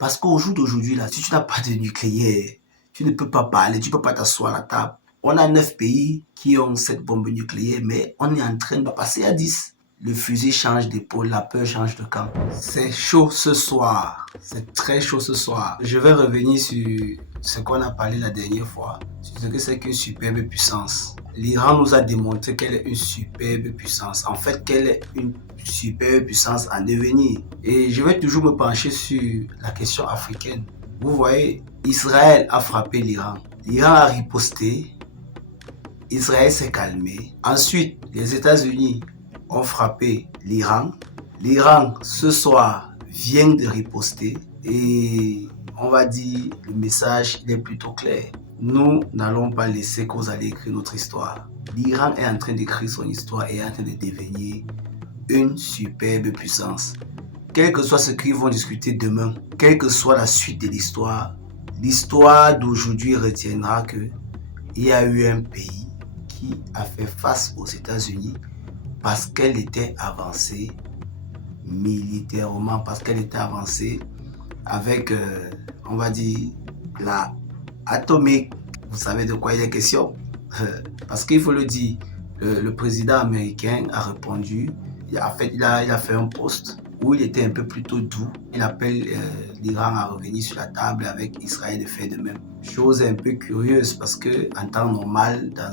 Parce qu'au jour d'aujourd'hui, là, si tu n'as pas de nucléaire, tu ne peux pas parler, tu ne peux pas t'asseoir à la table. On a 9 pays qui ont cette bombe nucléaire, mais on est en train de passer à 10. Le fusil change d'épaule, la peur change de camp. C'est chaud ce soir. C'est très chaud ce soir. Je vais revenir sur ce qu'on a parlé la dernière fois, sur ce que c'est qu'une superbe puissance. L'Iran nous a démontré qu'elle est une superbe puissance. En fait, qu'elle est une superbe puissance en devenir. Et je vais toujours me pencher sur la question africaine. Vous voyez, Israël a frappé l'Iran. L'Iran a riposté. Israël s'est calmé. Ensuite, les États-Unis ont frappé l'Iran. L'Iran, ce soir, vient de riposter. Et on va dire, le message il est plutôt clair. Nous n'allons pas laisser que vous allez écrire notre histoire. L'Iran est en train d'écrire son histoire et est en train de devenir une superbe puissance. Quel que soit ce qu'ils vont discuter demain, quelle que soit la suite de l'histoire d'aujourd'hui retiendra qu'il y a eu un pays qui a fait face aux États-Unis parce qu'elle était avancée militairement, parce qu'elle était avancée avec, on va dire, la atomique. Vous savez de quoi il est question. Parce qu'il faut le dire, le président américain a répondu, il a fait un post où il était un peu plutôt doux. Il appelle l'Iran à revenir sur la table avec Israël de faire de même. Chose un peu curieuse parce que en temps normal, dans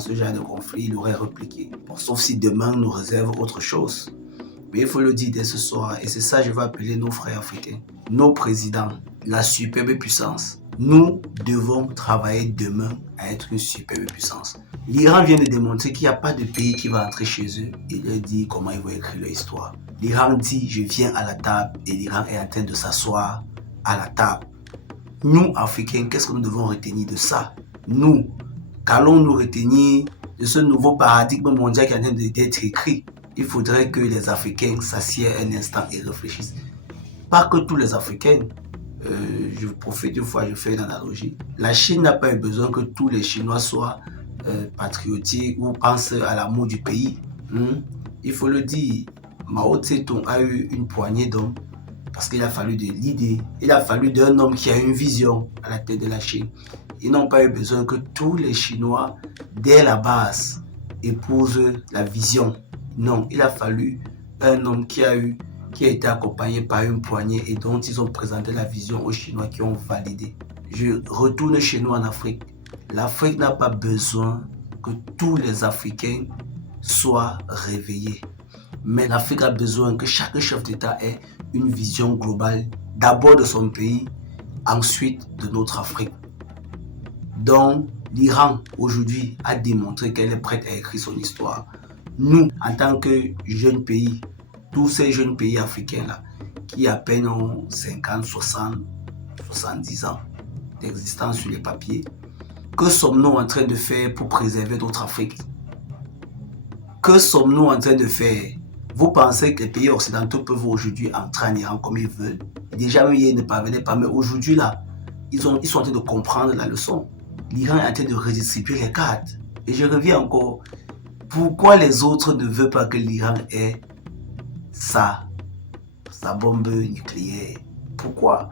ce genre de conflit, il aurait répliqué. Bon, sauf si demain nous réserve autre chose. Mais il faut le dire dès ce soir, et c'est ça que je vais appeler nos frères africains, nos présidents, la superbe puissance. Nous devons travailler demain à être une superbe puissance. L'Iran vient de démontrer qu'il n'y a pas de pays qui va entrer chez eux et leur dire comment ils vont écrire leur histoire. L'Iran dit je viens à la table et l'Iran est en train de s'asseoir à la table. Nous, Africains, qu'est-ce que nous devons retenir de ça? Nous, qu'allons-nous retenir de ce nouveau paradigme mondial qui est en train d'être écrit? Il faudrait que les Africains s'assiedent un instant et réfléchissent. Pas que tous les Africains. Je profite une fois, je fais une analogie. La Chine n'a pas eu besoin que tous les Chinois soient patriotiques ou pensent à l'amour du pays. Il faut le dire, Mao Tse-tung a eu une poignée d'hommes parce qu'il a fallu de l'idée. Il a fallu d'un homme qui a une vision à la tête de la Chine. Ils n'ont pas eu besoin que tous les Chinois, dès la base, épousent la vision. Non, il a fallu un homme qui a été accompagné par une poignée et dont ils ont présenté la vision aux Chinois qui ont validé. Je retourne chez nous en Afrique. L'Afrique n'a pas besoin que tous les Africains soient réveillés. Mais l'Afrique a besoin que chaque chef d'État ait une vision globale, d'abord de son pays, ensuite de notre Afrique. Donc, l'Iran, aujourd'hui, a démontré qu'elle est prête à écrire son histoire. Nous, en tant que jeunes pays, tous ces jeunes pays africains-là, qui à peine ont 50, 60, 70 ans d'existence sur les papiers, que sommes-nous en train de faire pour préserver notre Afrique? Que sommes-nous en train de faire? Vous pensez que les pays occidentaux peuvent aujourd'hui entrer en Iran comme ils veulent? Déjà, ils ne parvenaient pas, mais aujourd'hui, là, ils sont en train de comprendre la leçon. L'Iran est en train de redistribuer les cartes. Et je reviens encore. Pourquoi les autres ne veulent pas que l'Iran ait sa bombe nucléaire? Pourquoi?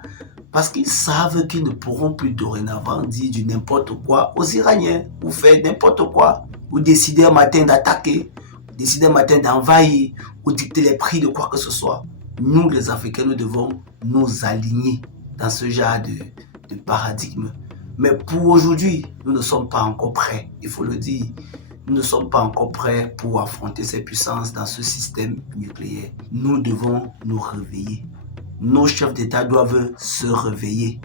Parce qu'ils savent qu'ils ne pourront plus dorénavant dire du n'importe quoi aux Iraniens, ou faire n'importe quoi, ou décider un matin d'attaquer, décider un matin d'envahir, ou dicter les prix de quoi que ce soit. Nous, les Africains, nous devons nous aligner dans ce genre de paradigme. Mais pour aujourd'hui, nous ne sommes pas encore prêts, il faut le dire. Nous ne sommes pas encore prêts pour affronter ces puissances dans ce système nucléaire. Nous devons nous réveiller. Nos chefs d'État doivent se réveiller.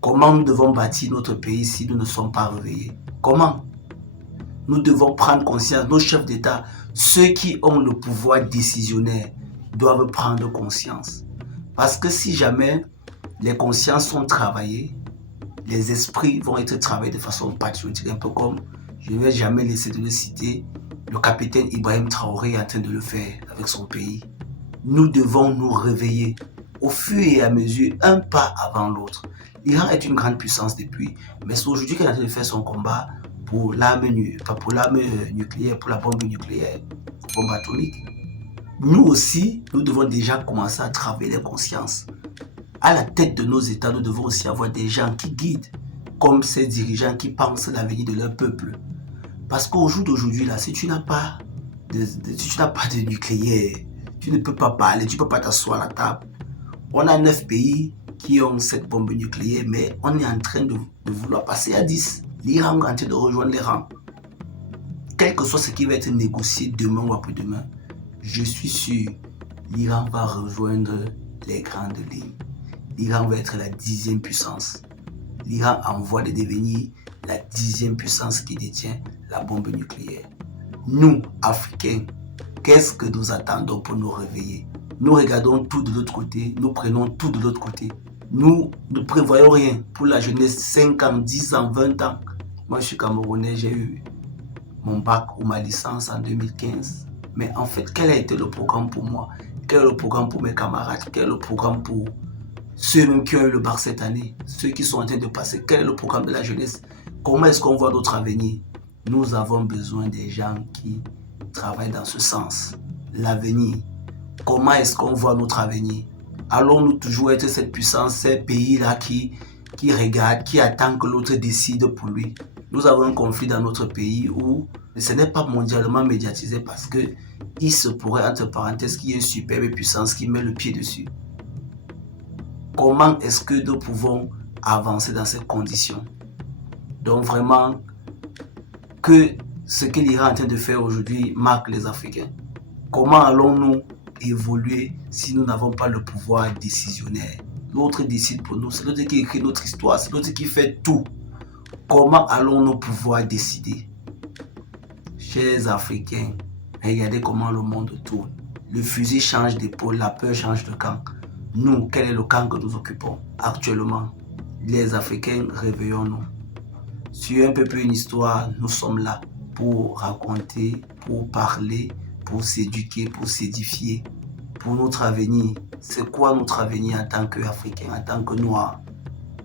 Comment nous devons bâtir notre pays si nous ne sommes pas réveillés? Comment? Nous devons prendre conscience, nos chefs d'État, ceux qui ont le pouvoir décisionnaire, doivent prendre conscience. Parce que si jamais les consciences sont travaillées, les esprits vont être travaillés de façon patriotique, un peu comme, je ne vais jamais laisser de le citer, le capitaine Ibrahim Traoré est en train de le faire avec son pays. Nous devons nous réveiller au fur et à mesure, un pas avant l'autre. L'Iran est une grande puissance depuis, mais c'est aujourd'hui qu'elle est en train de faire son combat pour l'arme nucléaire, pour la bombe nucléaire, bombe atomique. Nous aussi, nous devons déjà commencer à travailler les consciences. à la tête de nos États, nous devons aussi avoir des gens qui guident, comme ces dirigeants qui pensent l'avenir de leur peuple. Parce qu'au jour d'aujourd'hui, là, si tu n'as pas de nucléaire, tu ne peux pas parler, tu ne peux pas t'asseoir à la table. On a 9 pays qui ont cette bombe nucléaire, mais on est en train de vouloir passer à 10. L'Iran est en train de rejoindre les rangs. Quel que soit ce qui va être négocié demain ou après-demain, je suis sûr, l'Iran va rejoindre les grandes lignes. L'Iran va être la 10e puissance. L'Iran en voie de devenir la 10e puissance qui détient la bombe nucléaire. Nous, Africains, qu'est-ce que nous attendons pour nous réveiller? Nous regardons tout de l'autre côté, nous prenons tout de l'autre côté. Nous ne prévoyons rien pour la jeunesse, 5 ans, 10 ans, 20 ans. Moi, je suis Camerounais, j'ai eu mon bac ou ma licence en 2015. Mais en fait, quel a été le programme pour moi? Quel est le programme pour mes camarades? Quel est le programme pour ceux même qui ont eu le bac cette année? Ceux qui sont en train de passer? Quel est le programme de la jeunesse? Comment est-ce qu'on voit notre avenir? Nous avons besoin des gens qui travaillent dans ce sens. L'avenir. Comment est-ce qu'on voit notre avenir? Allons-nous toujours être cette puissance, ces pays-là qui regardent, qui attendent que l'autre décide pour lui? Nous avons un conflit dans notre pays où ce n'est pas mondialement médiatisé parce que il se pourrait, entre parenthèses, qu'il y ait une superbe puissance qui met le pied dessus. Comment est-ce que nous pouvons avancer dans ces conditions? Donc vraiment, que ce que l'Iran est en train de faire aujourd'hui marque les Africains. Comment allons-nous évoluer si nous n'avons pas le pouvoir décisionnaire? L'autre décide pour nous, c'est l'autre qui écrit notre histoire, c'est l'autre qui fait tout. Comment allons-nous pouvoir décider? Chers Africains, regardez comment le monde tourne. Le fusil change d'épaule, la peur change de camp. Nous, quel est le camp que nous occupons actuellement? Les Africains, réveillons-nous. Sur un peu plus une histoire, nous sommes là pour raconter, pour parler, pour s'éduquer, pour s'édifier, pour notre avenir. C'est quoi notre avenir en tant qu'Africains, en tant que Noirs?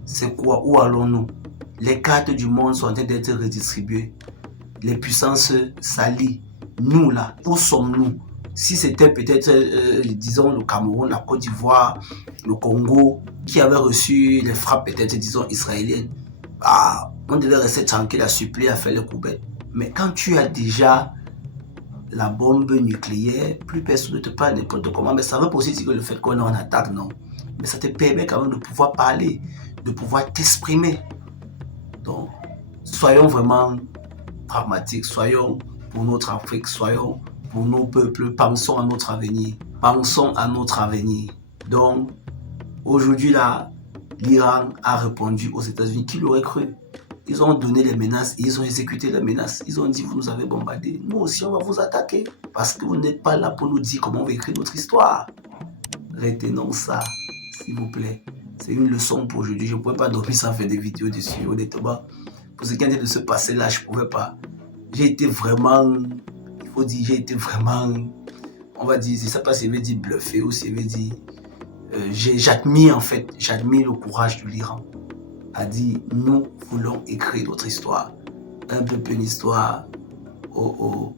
C'est quoi? Où allons-nous? Les cartes du monde sont en train d'être redistribuées. Les puissances s'allient. Nous là, où sommes-nous? Si c'était peut-être, disons, le Cameroun, la Côte d'Ivoire, le Congo, qui avait reçu les frappes peut-être, disons, israéliennes, on devait rester tranquille à supplier, à faire les coubettes. Mais quand tu as déjà la bombe nucléaire, plus personne ne te parle n'importe comment. Mais ça veut pas aussi dire que le fait qu'on est en attaque, non. Mais ça te permet quand même de pouvoir parler, de pouvoir t'exprimer. Donc, soyons vraiment pragmatiques, soyons pour notre Afrique, soyons pour nos peuples, pensons à notre avenir. Pensons à notre avenir. Donc, aujourd'hui, là, l'Iran a répondu aux États-Unis. Qui l'aurait cru? Ils ont donné les menaces et ils ont exécuté les menaces. Ils ont dit, vous nous avez bombardés. Nous aussi, on va vous attaquer. Parce que vous n'êtes pas là pour nous dire comment on va écrire notre histoire. Retenons ça, s'il vous plaît. C'est une leçon pour aujourd'hui. Je ne pouvais pas dormir sans faire des vidéos dessus, honnêtement. Pour ce qui est de se passer là, je ne pouvais pas. J'ai été vraiment, il faut dire, j'ai été vraiment, on va dire, je ne sais pas si je vais dire bluffé ou si je vais dire, j'admire en fait, j'admire le courage de l'Iran. A dit, nous voulons écrire notre histoire. Un peu une histoire. Oh oh.